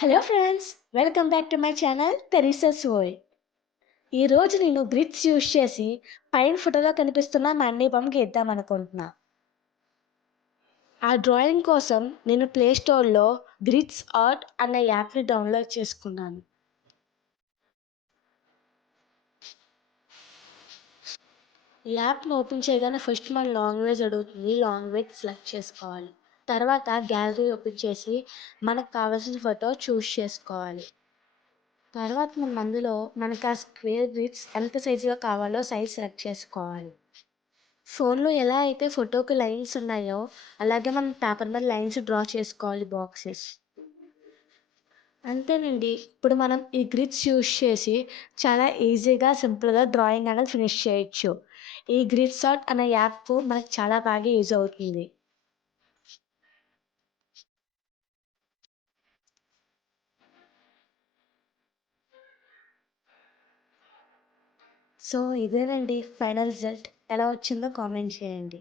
Hello friends, welcome back to my channel Teresa's world. ఈరోజు నేను grids use చేసి పైన ఫోటోలో కనిపిస్తున్న మండపం గీద్దాం అనుకుంటున్నా. ఆ డ్రాయింగ్ కోసం నేను ప్లే స్టోర్లో గ్రిడ్స్ ఆర్ట్ అనే యాప్ని డౌన్లోడ్ చేసుకున్నాను. ఈ యాప్ని ఓపెన్ చేయగానే ఫస్ట్ మన లాంగ్వేజ్ అడుగుతుంది. లాంగ్వేజ్ సెలెక్ట్ చేసుకోవాలి. తర్వాత గ్యాలరీ ఓపెన్ చేసి మనకు కావాల్సిన ఫోటో చూస్ చేసుకోవాలి. తర్వాత మనం అందులో మనకు ఆ స్క్వేర్ గ్రిడ్స్ ఎంత సైజుగా కావాలో సైజ్ సెలెక్ట్ చేసుకోవాలి. ఫోన్లో ఎలా అయితే ఫోటోకి లైన్స్ ఉన్నాయో అలాగే మనం పేపర్ మీద లైన్స్ డ్రా చేసుకోవాలి, బాక్సెస్. అంతేనండి. ఇప్పుడు మనం ఈ గ్రిడ్స్ యూజ్ చేసి చాలా ఈజీగా సింపుల్గా డ్రాయింగ్ అనేది ఫినిష్ చేయొచ్చు. ఈ గ్రిడ్స్ ఆర్ట్ అనే యాప్ మనకు చాలా బాగా యూజ్ అవుతుంది. సో ఇదేనండి ఫైనల్ రిజల్ట్. ఎలా వచ్చిందో కామెంట్ చేయండి.